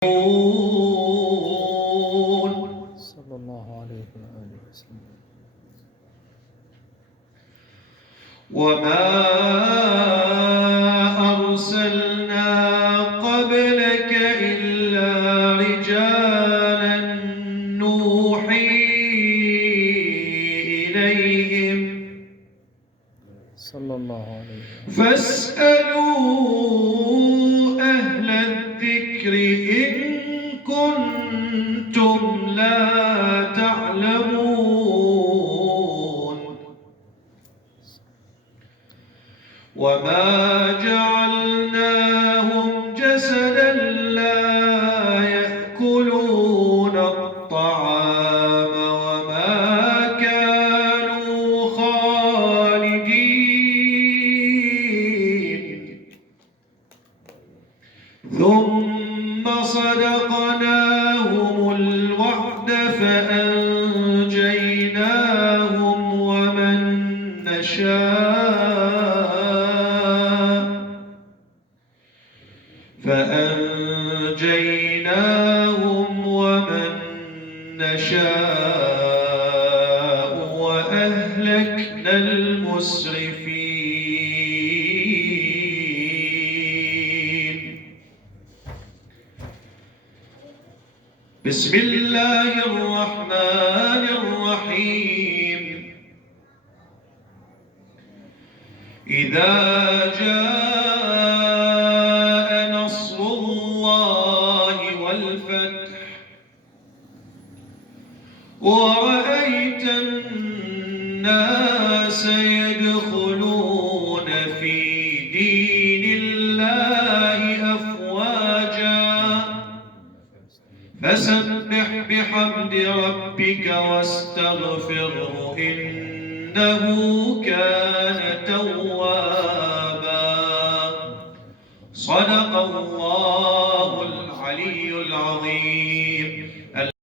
صلى الله عليه وآله وسلم. وما أرسلنا قبلك إلا رجالا نوحي إليهم صلى الله عليه وآله. فاسألوا أهل الذكر إن كنتم لا تعلمون. وما جعلناهم جسدا لا يأكلون الطعام وما كانوا خالدين ثم صدقناهم الوعد فأنجيناهم ومن نشاء وأهلكنا المسرفين. بسم الله الرحمن الرحيم. إذا جاء نصر الله والفتح ورأيت الناس يدخلون في دين الله أفواجا فسبح بحمد ربك واستغفره إنه كان توابا. صدق الله العلي العظيم.